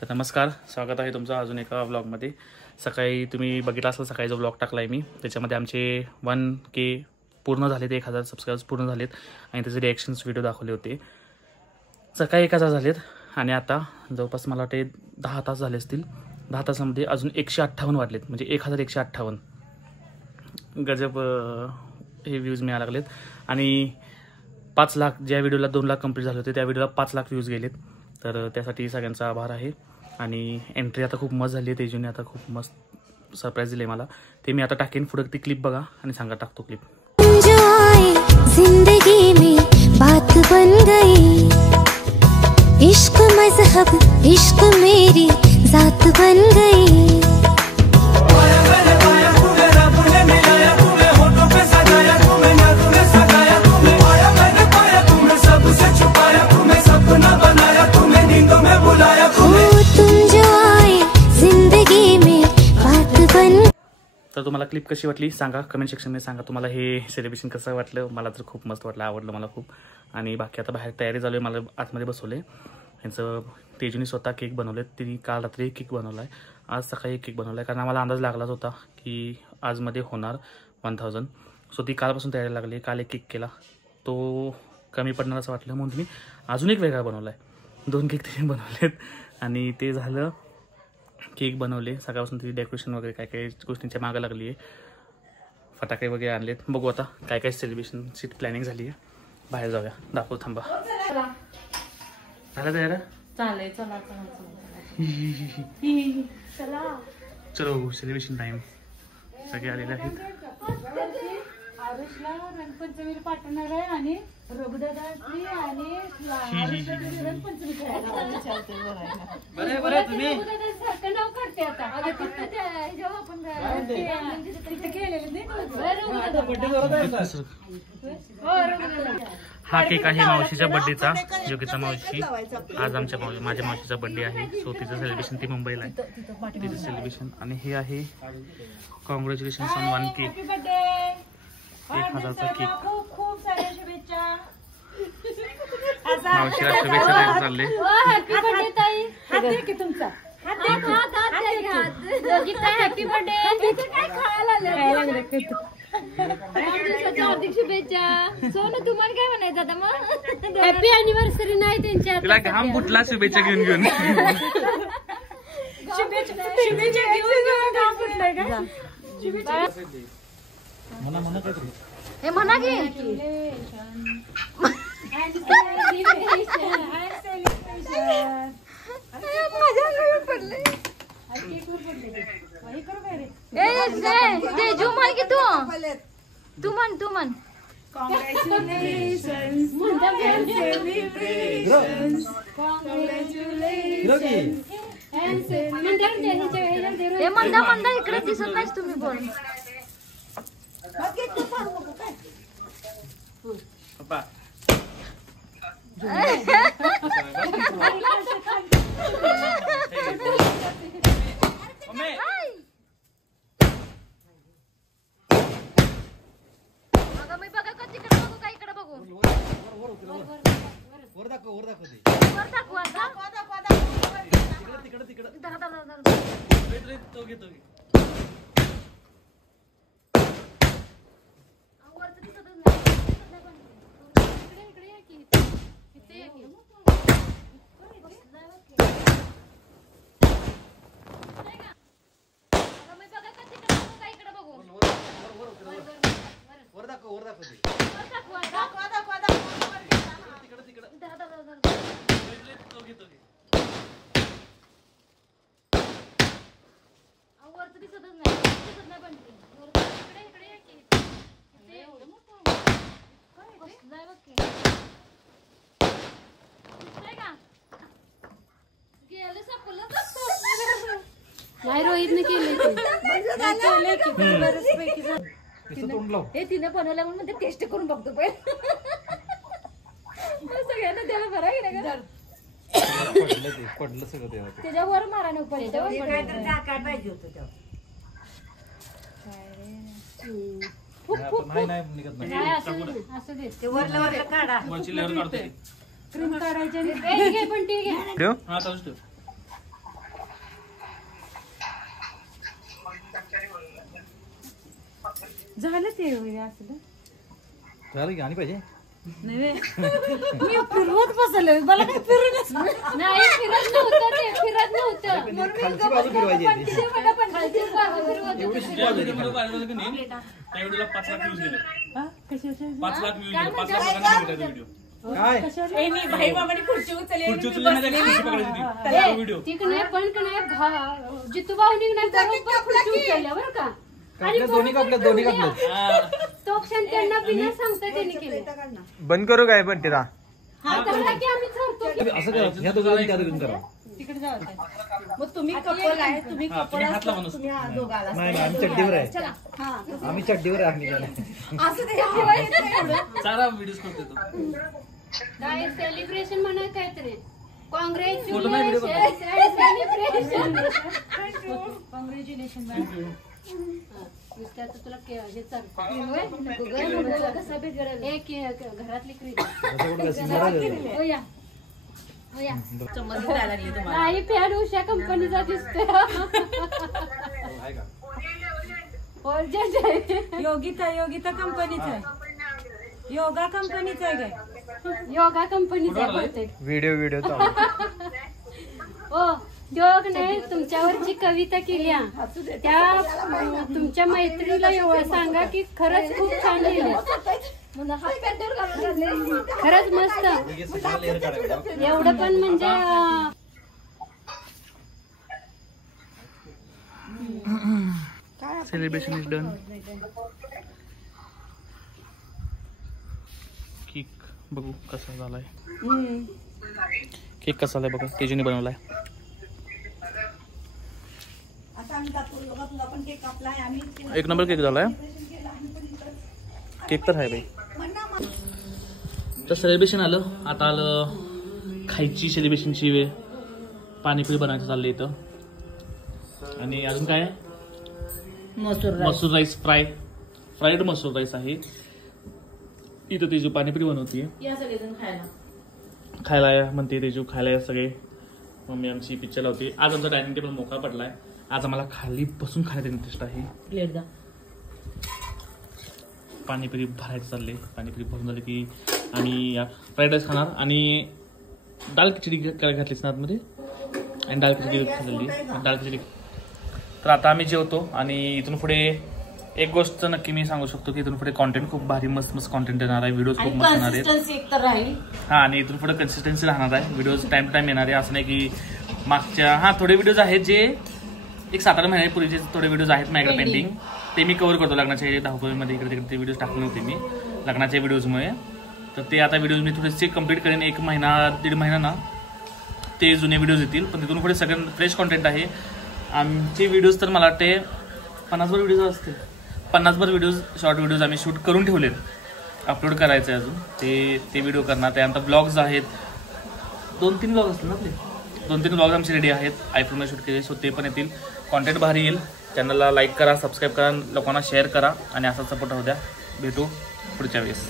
तर नमस्कार, स्वागत आहे तुमचं अजून एका व्लॉगमध्ये। सकाळी तुम्ही बघितला असाल सकाळी जो व्लॉग टाकला आहे मी, त्याच्यामध्ये आमचे 1K पूर्ण झालेत, 1000 सबस्क्राइबर्स पूर्ण झालेत आणि त्याचे रिॲक्शन्स व्हिडिओ दाखवले होते। सकाळी 1000 झालेत आणि आता जवळपास मला वाटते 10 तास झाले असतील। 10 तासामध्ये अजून 158 वाढलेत, म्हणजे 1158 गजब हे व्ह्यूज मिळायला लागलेत। आणि 5 लाख ज्या व्हिडिओला 2 लाख कंप्लीट झाले होते त्या व्हिडिओला 5 लाख व्ह्यूज गेलेत। तर त्यासाठी सगळ्यांचा आभार आहे। आणि एंट्री आता खूप मस्त झाली आहे, तेजूने आता खूप मस्त सरप्राईज दिले मला, ते मी आता टाकेन। पुढे ती क्लिप बघा आणि सांगा टाकतो क्लिप। जिंदगी में बात बन गई, इश्क मजहब इश्क मेरी जात बन गई। तर तुम्हाला क्लिप कशी वाटली सांगा, कमेंट सेक्शनमध्ये सांगा। तुम्हाला हे सेलिब्रेशन कसं वाटलं? मला तर खूप मस्त वाटलं, आवडलं मला खूप। आणि बाकी आता बाहेर तयारी चालू आहे, मला आतमध्ये बसवले। यांचं तेजूने स्वतः केक बनवले, तिने काल रात्री केक बनवला आहे, आज सकाळी केक बनवला आहे, कारण आम्हाला अंदाज लागलाच होता की आजमध्ये होणार 1000। सो ती कालपासून तयारी लागली। काल एक केक केला, तो कमी पडणार असं वाटलं म्हणून मी अजून एक वेगळा बनवला आहे। 2 केक तिने बनवलेत आणि ते झालं। केक बनवले, सकाळपासून ती डेकोरेशन वगैरे काय काय गोष्टींच्या मागं लागली आहे, फटाके वगैरे आणलेत। बघू आता काय काय सेलिब्रेशनची प्लॅनिंग झाली आहे। बाहेर जाऊया, दाखव, थांबा। झालं तयार? चालेल, चला चलो सेलिब्रेशन टाइम। सगळे आलेले आहेत। आरुषला रंगपंचमीला पाठवणार आहे आणि रघुदादाची आणि रंगपंचमी सारखं नाव काढते आता। जेव्हा आपण हा केक आहे मावशीच्या बर्थडेचा, योगिता मावशी। आज माझ्या मावशीचा बर्थडे आहे, सो तिचं सेलिब्रेशन ती मुंबईला आहे, तिचं सेलिब्रेशन। आणि हे आहे कॉंग्रॅच्युलेशन्स ऑन 1K, 1000चा केक। खूप खूप साऱ्या शुभेच्छा। मावशीला शुभेच्छा द्यायला चालले। हॅपी बर्थडे ताई, हात दे की तुमचा, हॅपी बर्थडे। काय खायला लागले? हार्दिक शुभेच्छा। सोनू तुम्हाला काय म्हणायचं आता? मग हॅपी अॅनिव्हर्सरी नाही त्यांच्या, तिला घाम फुटला शुभेच्छा घेऊन घेऊन। शुभेच्छा घेऊन घाम फुटलाय का? हे म्हणा की तेजू म्हण की तू म्हण Congratulations, हे म्हणता इकडे दिसत नाहीस तुम्ही, बोल। मी बघा का तिकडे बघू का इकडे बघू? वर दाखव नाही, रोहितने केले तिने बनवल्या म्हणून ते टेस्ट करून बघतो पहिले। सगळ्यांना त्याला बरं आहे ना, पडलं सगळं त्याच्यावर मारा नको पाहिजे नाही निघत नाही, असं दे ते वरला काढा, वरची लेअर काढते, क्रीम काढायची आणि पण ठीक आहे। हा चालू ठेव। झालं ते असलं झालं की आणि पाहिजे नाही मी फिरवत बसले मला काय फिरून नाही फिरत नव्हतं ते फिरत नव्हतं खालची बाजू फिरवायची आहे ती. खालची बाजू फिरवत होते. त्या व्हिडिओला 5 लाख व्ह्यूज गेले. 5 लाख व्ह्यूज गेले. 5 लाख लोकांनी बघितला व्हिडिओ. काय खुर्ची उचलली नाही त्याची खुर्ची पकडायची ती. तो व्हिडिओ ती नाही पण का नाही जितू भाऊनी नाही बरोबर खुर्ची उचलल्या बरं का कापल्या दोन्ही कापल्या तो क्षण त्यांना बिना सांगता त्यांनी केलं बंद करू काय पण तिला आता की आम्ही ठरतो असं करा ह्या दोघांनी त्या दोघांनी करा मग तुम्ही कपल आहे तुम्ही हा, तुम्ही हात लावा नुसतं. तुम्ही हा दोघाला नाही नाही, आम्ही चड्डीवर आहे आम्ही चड्डीवर आहे आम्ही असं ते शिवाय येत नाही एवढं. सारा व्हिडिओ करतो तो. काय सेलिब्रेशन म्हणा काहीतरी फोटो नाही, व्हिडिओ कॉंग्रॅच्युलेशन तुला हे घरातली नाही फॅन उषा कंपनीचा दिसतोय योगिता कंपनीचा आहे योगा कंपनीचा आहे काय योगा कंपनीचा आहे व्हिडिओ चालू ओ जोग नाही तुमच्यावरची कविता केली त्या तुमच्या मैत्रिणीला एवढं सांगा की खरंच खूप छान लिहिलं खरंच मस्त एवढं पण म्हणजे सेलिब्रेशन इज डन. केक बघू कसा झालाय. केक कसा झालाय बघा तेजूने बनवलाय. एक नंबर केक झालाय. केक तर आहे बाई. तर सेलिब्रेशन आलं आता आलं खायची सेलिब्रेशनची वेळ. पाणीपुरी बनवायचं चाललं इथं आणि अजून काय मसूर राईस फ्राईड मसूर राईस आहे इथं. तेजू पाणीपुरी बनवतीये खायला म्हणते तेजू खायला या सगळे. मम्मी आमची पिक्चर लावते. आज आमचा डायनिंग टेबल मोकळा पडलाय. आज आम्हाला खाली बसून खाण्यात इंटरेस्ट आहे. पाणीपुरी भरायचं चालले. पाणीपुरी भरून झाली की आम्ही फ्राईड राईस खाणार आणि डाळ खिचडी घातलीच ना आतमध्ये आणि डाळ खिचडी खाल्ली. डाळ खिचडी. तर आता आम्ही जेवतो आणि इथून पुढे एक गोष्ट नक्की मी सांगू शकतो की इथून पुढे कॉन्टेंट खूप भारी मस्त कॉन्टेंट येणार आहे. व्हिडिओज खूप मस्त येणार आहेत. हा आणि इथून पुढे कन्सिस्टन्सी राहणार आहे. व्हिडिओज टाइम टू टाइम येणार आहे. असं नाही की मागच्या थोडे व्हिडिओज आहेत जे एक 7-8 महिन्यापूर्वीचे थोडे व्हिडिओज आहेत माझ्याकडे पेंडिंग. ते मी कव्हर करतो लग्नाच्या धावपळीमध्ये. इकडे तिकडे ते व्हिडिओज टाकले होते मी लग्नाच्या व्हिडिओजमुळे. तर ते आता व्हिडिओज मी थोडेसे कंप्लीट करेन. 1 महिना 1.5 महिना ना ते जुने व्हिडिओज येतील. पण तिथून पुढे सगळं फ्रेश कॉन्टेंट आहे. आमचे व्हिडिओज तर मला वाटते 50 व्हिडिओज असतील. 50 व्हिडिओज शॉर्ट व्हिडिओज आम्ही शूट करून ठेवलेत. अपलोड करायचं आहे अजून. ते व्हिडिओ करणार. त्यानंतर ब्लॉग्स आहेत 2-3 ब्लॉग असतील ना आपले. 2-3 ब्लॉग आमचे रेडी आहेत. आयफोनला शूट केले सो ते पण येतील. कॉन्टेंट भारी येईल. चॅनलला लाईक करा सबस्क्राईब करा लोकांना शेअर करा आणि असाच सपोर्ट होऊ द्या. भेटू पुढच्या वेळेस.